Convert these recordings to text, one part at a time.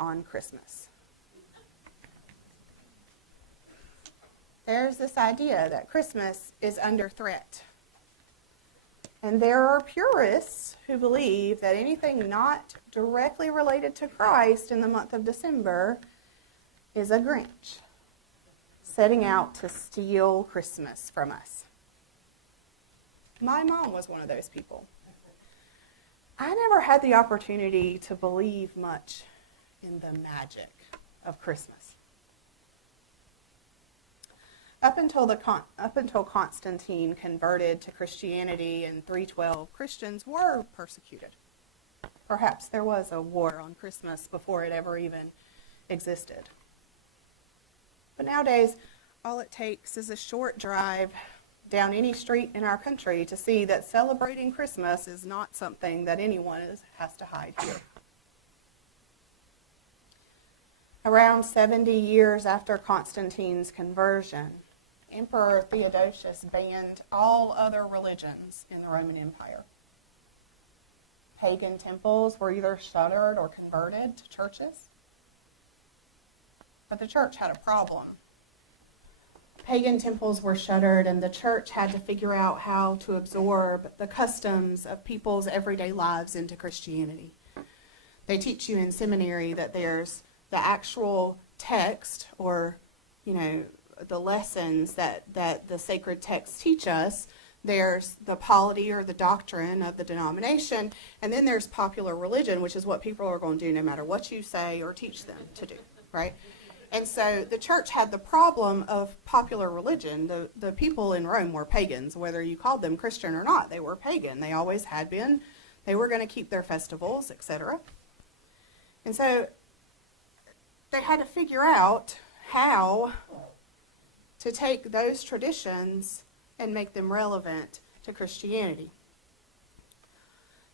on Christmas. There's this idea that Christmas is under threat. And there are purists who believe that anything not directly related to Christ in the month of December is a Grinch, setting out to steal Christmas from us. My mom was one of those people. I never had the opportunity to believe much in the magic of Christmas. Up until Constantine converted to Christianity in 312, Christians were persecuted. Perhaps there was a war on Christmas before it ever even existed. But nowadays, all it takes is a short drive down any street in our country to see that celebrating Christmas is not something that anyone has to hide here. Around 70 years after Constantine's conversion, Emperor Theodosius banned all other religions in the Roman Empire. Pagan temples were either shuttered or converted to churches. But the church had a problem. Pagan temples were shuttered, and the church had to figure out how to absorb the customs of people's everyday lives into Christianity. They teach you in seminary that there's the actual text, or, the lessons that the sacred texts teach us. There's the polity or the doctrine of the denomination, and then there's popular religion, which is what people are going to do no matter what you say or teach them to do, right? And so the church had the problem of popular religion. The people in Rome were pagans, whether you called them Christian or not. They were pagan. They always had been. They were going to keep their festivals, etc. And so they had to figure out how to take those traditions and make them relevant to Christianity.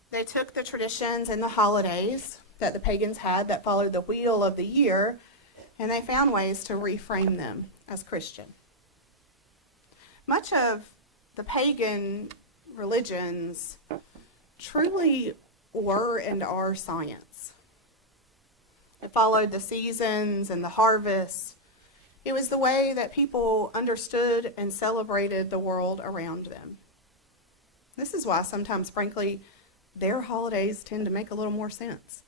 They took the traditions and the holidays that the pagans had that followed the wheel of the year, and they found ways to reframe them as Christian. Much of the pagan religions truly were and are science. It followed the seasons and the harvests. It was the way that people understood and celebrated the world around them. This is why sometimes, frankly, their holidays tend to make a little more sense.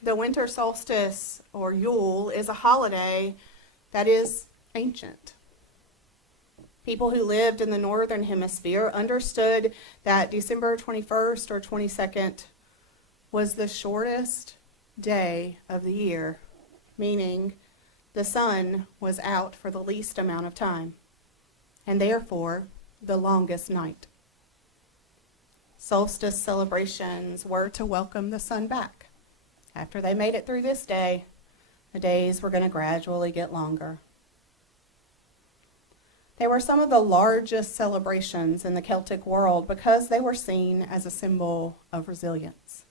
The winter solstice, or Yule, is a holiday that is ancient. People who lived in the northern hemisphere understood that December 21st or 22nd was the shortest day of the year, meaning the sun was out for the least amount of time, and therefore the longest night. Solstice celebrations were to welcome the sun back. After they made it through this day, the days were going to gradually get longer. They were some of the largest celebrations in the Celtic world because they were seen as a symbol of resilience.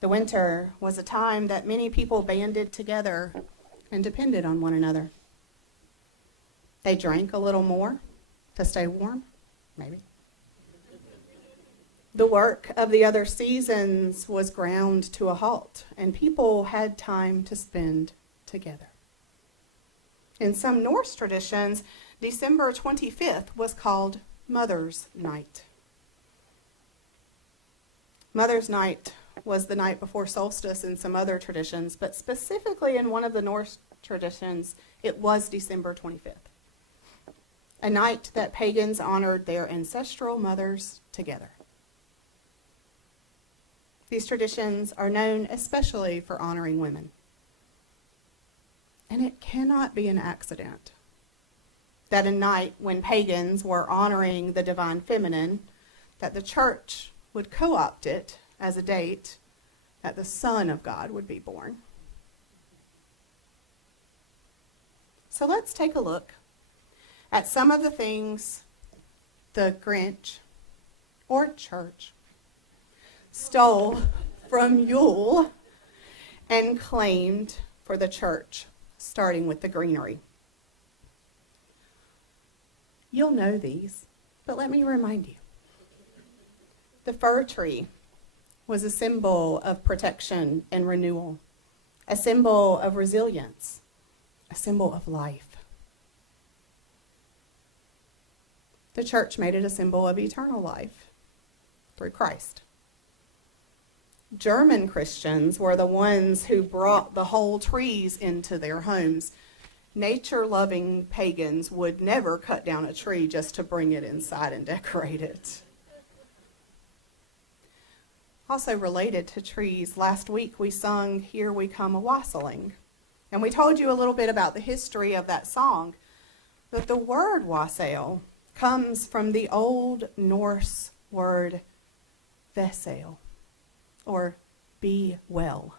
The winter was a time that many people banded together and depended on one another. They drank a little more to stay warm, maybe. The work of the other seasons was ground to a halt, and people had time to spend together. In some Norse traditions, December 25th was called Mother's Night. Mother's Night was the night before solstice in some other traditions, but specifically in one of the Norse traditions, it was December 25th, a night that pagans honored their ancestral mothers together. These traditions are known especially for honoring women. And it cannot be an accident that a night when pagans were honoring the divine feminine, that the church would co-opt it as a date that the Son of God would be born. So let's take a look at some of the things the Grinch, or church, stole from Yule and claimed for the church, starting with the greenery. You'll know these, but let me remind you. The fir tree was a symbol of protection and renewal, a symbol of resilience, a symbol of life. The church made it a symbol of eternal life through Christ. German Christians were the ones who brought the whole trees into their homes. Nature-loving pagans would never cut down a tree just to bring it inside and decorate it. Also related to trees, last week we sung "Here We Come A-Wassailing," and we told you a little bit about the history of that song. But the word wassail comes from the Old Norse word vesail, or be well.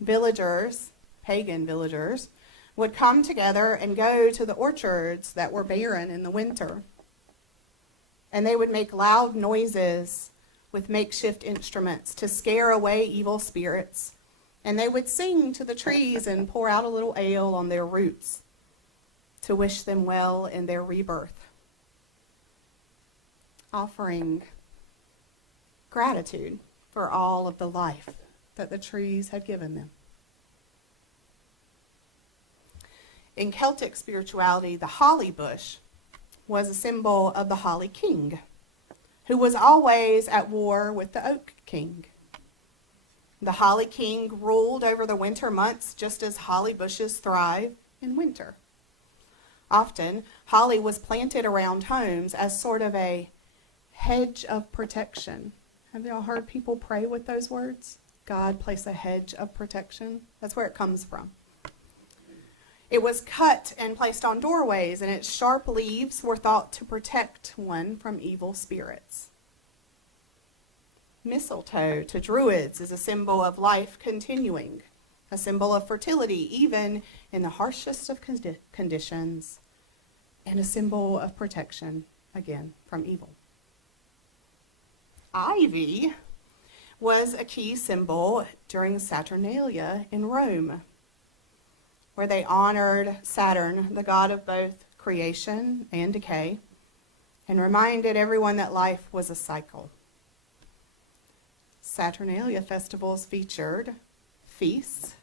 Villagers, pagan villagers, would come together and go to the orchards that were barren in the winter. And they would make loud noises with makeshift instruments to scare away evil spirits. And they would sing to the trees and pour out a little ale on their roots to wish them well in their rebirth, offering gratitude for all of the life that the trees had given them. In Celtic spirituality, the holly bush was a symbol of the holly king, who was always at war with the oak king. The holly king ruled over the winter months just as holly bushes thrive in winter. Often, holly was planted around homes as sort of a hedge of protection. Have y'all heard people pray with those words? God, place a hedge of protection. That's where it comes from. It was cut and placed on doorways, and its sharp leaves were thought to protect one from evil spirits. Mistletoe to Druids is a symbol of life continuing, a symbol of fertility even in the harshest of conditions, and a symbol of protection, again, from evil. Ivy was a key symbol during Saturnalia in Rome, where they honored Saturn, the god of both creation and decay, and reminded everyone that life was a cycle. Saturnalia festivals featured feasts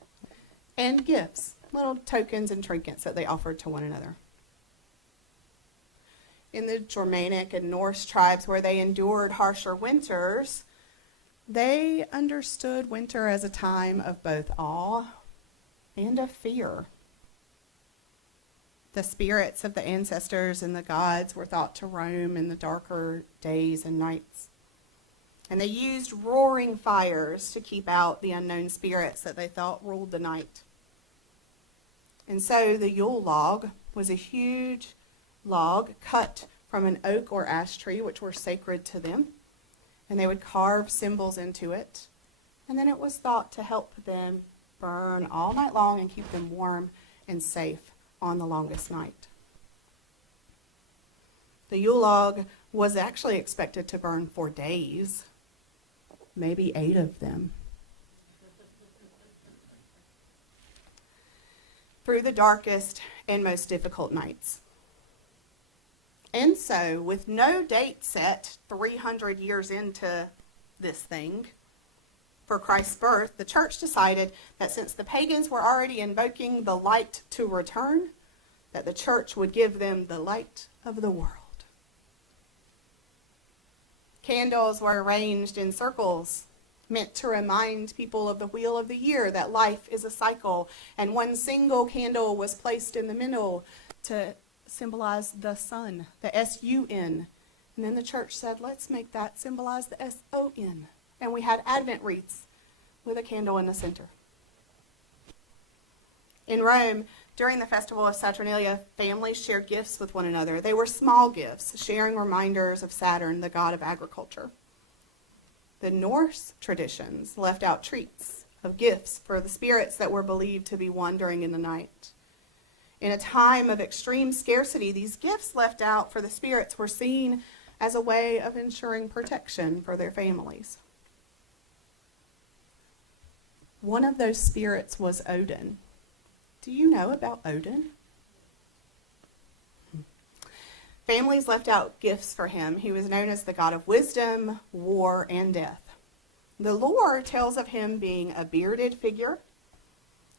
and gifts, little tokens and trinkets that they offered to one another. In the Germanic and Norse tribes where they endured harsher winters, they understood winter as a time of both awe and of fear. The spirits of the ancestors and the gods were thought to roam in the darker days and nights. And they used roaring fires to keep out the unknown spirits that they thought ruled the night. And so the Yule log was a huge log cut from an oak or ash tree, which were sacred to them. And they would carve symbols into it. And then it was thought to help them burn all night long and keep them warm and safe on the longest night. The Yule log was actually expected to burn for days, maybe 8 of them. Through the darkest and most difficult nights. And so, with no date set 300 years into this thing, for Christ's birth, the church decided that since the pagans were already invoking the light to return, that the church would give them the light of the world. Candles were arranged in circles, meant to remind people of the wheel of the year, that life is a cycle, and one single candle was placed in the middle to symbolize the sun, the S-U-N. And then the church said, let's make that symbolize the S-O-N. And we had Advent wreaths with a candle in the center. In Rome, during the festival of Saturnalia, families shared gifts with one another. They were small gifts, sharing reminders of Saturn, the god of agriculture. The Norse traditions left out treats of gifts for the spirits that were believed to be wandering in the night. In a time of extreme scarcity, these gifts left out for the spirits were seen as a way of ensuring protection for their families. One of those spirits was Odin. Do you know about Odin? Families left out gifts for him. He was known as the god of wisdom, war, and death. The lore tells of him being a bearded figure,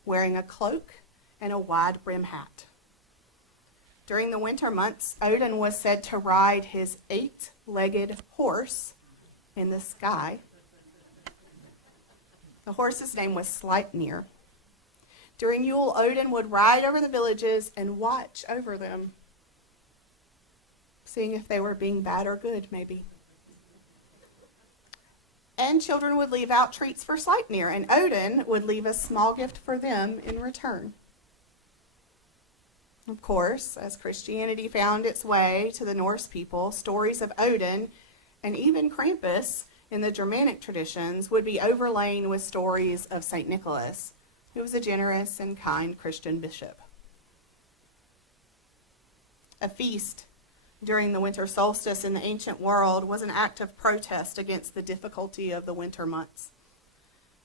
wearing a cloak and a wide brim hat. During the winter months, Odin was said to ride his 8-legged horse in the sky. The horse's name was Sleipnir. During Yule, Odin would ride over the villages and watch over them, seeing if they were being bad or good, maybe. And children would leave out treats for Sleipnir, and Odin would leave a small gift for them in return. Of course, as Christianity found its way to the Norse people, stories of Odin and even Krampus in the Germanic traditions would be overlain with stories of St. Nicholas, who was a generous and kind Christian bishop. A feast during the winter solstice in the ancient world was an act of protest against the difficulty of the winter months,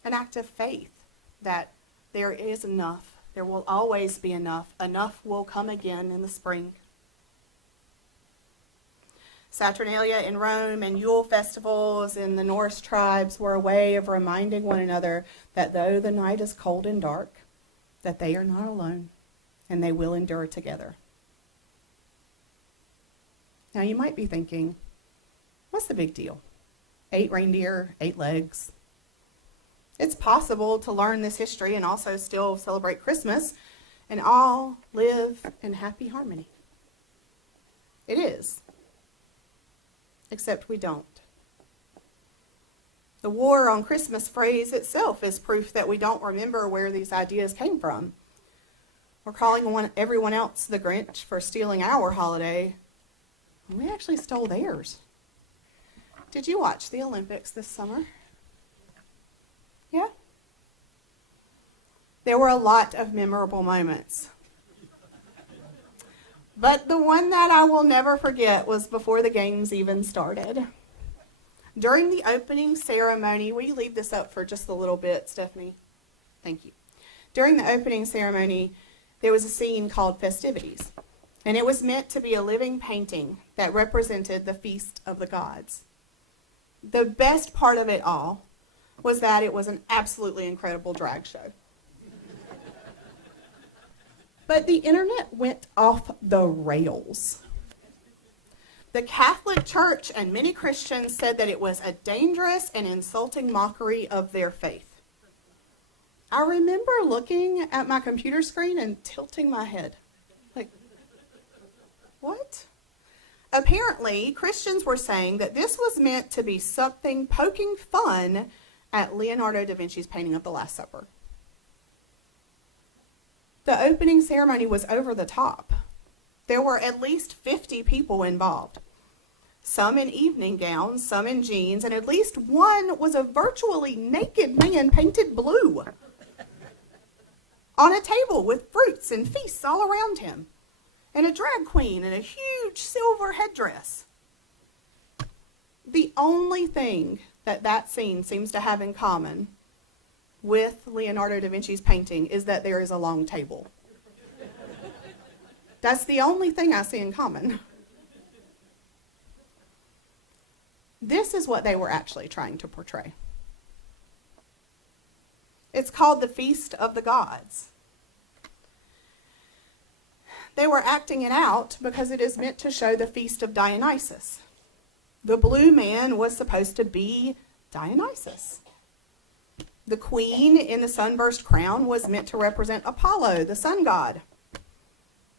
an act of faith that there is enough. There will always be enough. Enough will come again in the spring. Saturnalia in Rome and Yule festivals in the Norse tribes were a way of reminding one another that though the night is cold and dark, that they are not alone and they will endure together. Now you might be thinking, what's the big deal? 8 reindeer, 8 legs. It's possible to learn this history and also still celebrate Christmas and all live in happy harmony. It is. Except we don't. The war on Christmas phrase itself is proof that we don't remember where these ideas came from. We're calling everyone else the Grinch for stealing our holiday. We actually stole theirs. Did you watch the Olympics this summer? Yeah? There were a lot of memorable moments. But the one that I will never forget was before the games even started. During the opening ceremony, will you leave this up for just a little bit, Stephanie? Thank you. During the opening ceremony, there was a scene called Festivities, and it was meant to be a living painting that represented the Feast of the Gods. The best part of it all was that it was an absolutely incredible drag show. But the internet went off the rails. The Catholic Church and many Christians said that it was a dangerous and insulting mockery of their faith. I remember looking at my computer screen and tilting my head. Like, what? Apparently, Christians were saying that this was meant to be something poking fun at Leonardo da Vinci's painting of the Last Supper. The opening ceremony was over the top. There were at least 50 people involved. Some in evening gowns, some in jeans, and at least one was a virtually naked man painted blue on a table with fruits and feasts all around him, and a drag queen in a huge silver headdress. The only thing that scene seems to have in common with Leonardo da Vinci's painting is that there is a long table. That's the only thing I see in common. This is what they were actually trying to portray. It's called the Feast of the Gods. They were acting it out because it is meant to show the feast of Dionysus. The blue man was supposed to be Dionysus. The queen in the sunburst crown was meant to represent Apollo, the sun god.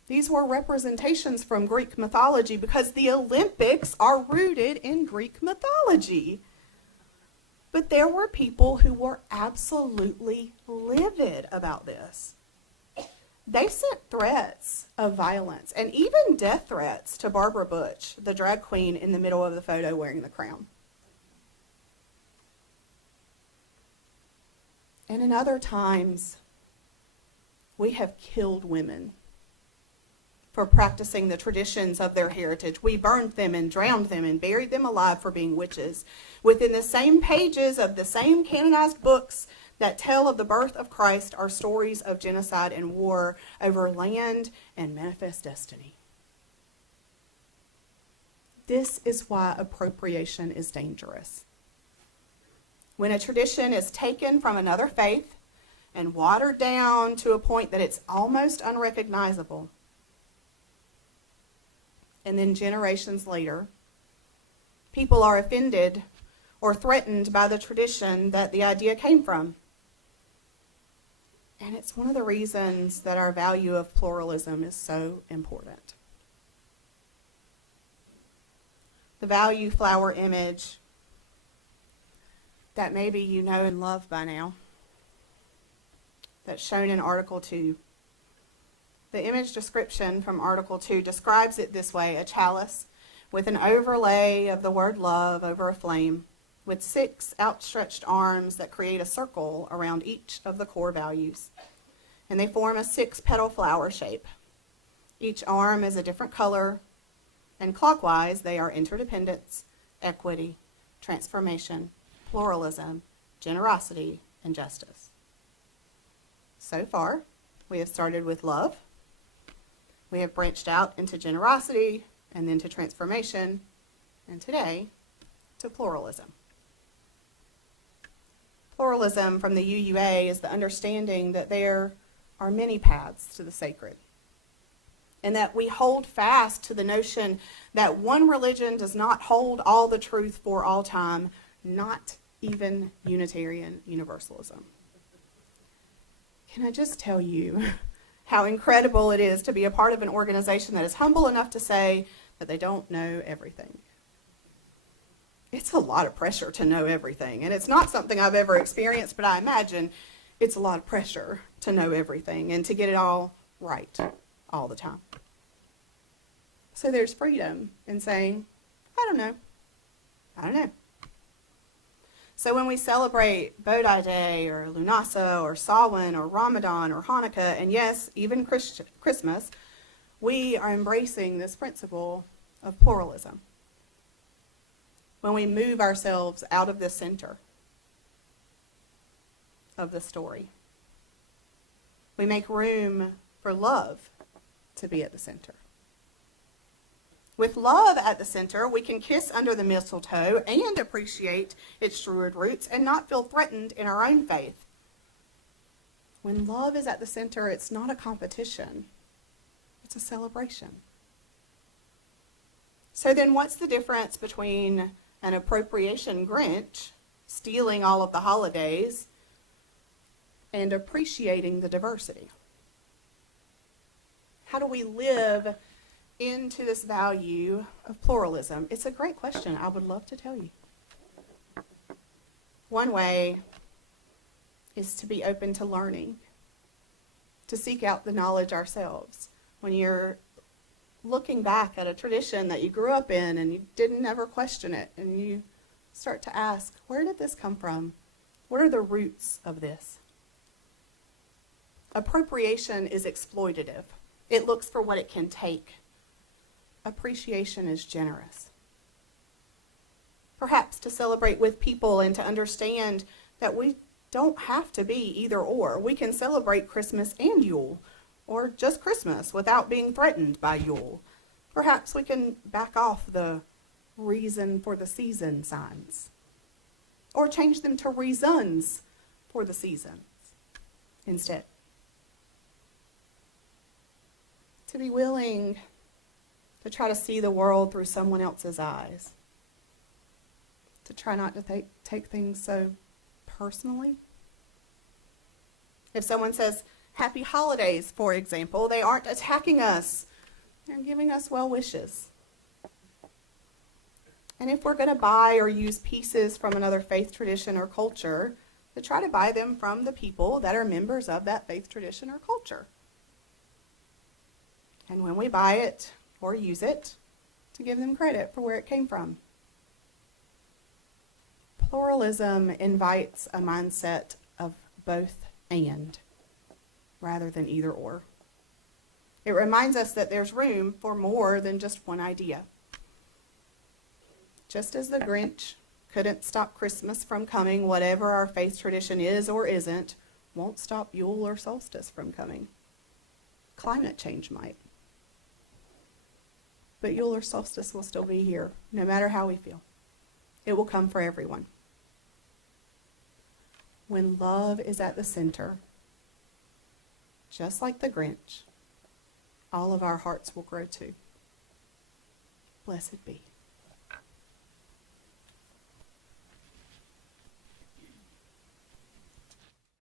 These were representations from Greek mythology because the Olympics are rooted in Greek mythology. But there were people who were absolutely livid about this. They sent threats of violence and even death threats to Barbara Butch, the drag queen in the middle of the photo wearing the crown. And in other times, we have killed women for practicing the traditions of their heritage. We burned them and drowned them and buried them alive for being witches. Within the same pages of the same canonized books that tell of the birth of Christ are stories of genocide and war over land and manifest destiny. This is why appropriation is dangerous. When a tradition is taken from another faith and watered down to a point that it's almost unrecognizable, and then generations later, people are offended or threatened by the tradition that the idea came from. And it's one of the reasons that our value of pluralism is so important. The value flower image that maybe you know and love by now, that's shown in Article 2. The image description from Article 2 describes it this way: a chalice with an overlay of the word love over a flame, with 6 outstretched arms that create a circle around each of the core values. And they form a 6-petal flower shape. Each arm is a different color, and clockwise they are interdependence, equity, transformation, pluralism, generosity, and justice. So far, we have started with love. We have branched out into generosity, and then to transformation, and today, to pluralism. Pluralism from the UUA is the understanding that there are many paths to the sacred, and that we hold fast to the notion that one religion does not hold all the truth for all time, not even Unitarian Universalism. Can I just tell you how incredible it is to be a part of an organization that is humble enough to say that they don't know everything? It's a lot of pressure to know everything, and it's not something I've ever experienced, but I imagine it's a lot of pressure to know everything and to get it all right all the time. So there's freedom in saying, I don't know. So when we celebrate Bodhi Day or Lunasa or Samhain or Ramadan or Hanukkah, and yes, even Christmas, we are embracing this principle of pluralism. When we move ourselves out of the center of the story, we make room for love to be at the center. With love at the center, we can kiss under the mistletoe and appreciate its druid roots and not feel threatened in our own faith. When love is at the center, it's not a competition. It's a celebration. So then what's the difference between an appropriation Grinch, stealing all of the holidays, and appreciating the diversity? How do we live into this value of pluralism? It's a great question. I would love to tell you. One way is to be open to learning, to seek out the knowledge ourselves. When you're looking back at a tradition that you grew up in and you didn't ever question it, and you start to ask, where did this come from? What are the roots of this? Appropriation is exploitative. It looks for what it can take. Appreciation is generous. Perhaps to celebrate with people and to understand that we don't have to be either or. We can celebrate Christmas and Yule, or just Christmas without being threatened by Yule. Perhaps we can back off the reason for the season signs, or change them to reasons for the seasons instead. To be willing to try to see the world through someone else's eyes. To try not to take things so personally. If someone says, Happy Holidays, for example, they aren't attacking us. They're giving us well wishes. And if we're going to buy or use pieces from another faith tradition or culture, to try to buy them from the people that are members of that faith tradition or culture. And when we buy it or use it, to give them credit for where it came from. Pluralism invites a mindset of both and, rather than either or. It reminds us that there's room for more than just one idea. Just as the Grinch couldn't stop Christmas from coming, whatever our faith tradition is or isn't, won't stop Yule or solstice from coming. Climate change might. But Yule or solstice will still be here, no matter how we feel. It will come for everyone. when love is at the center, just like the Grinch, all of our hearts will grow too. Blessed be.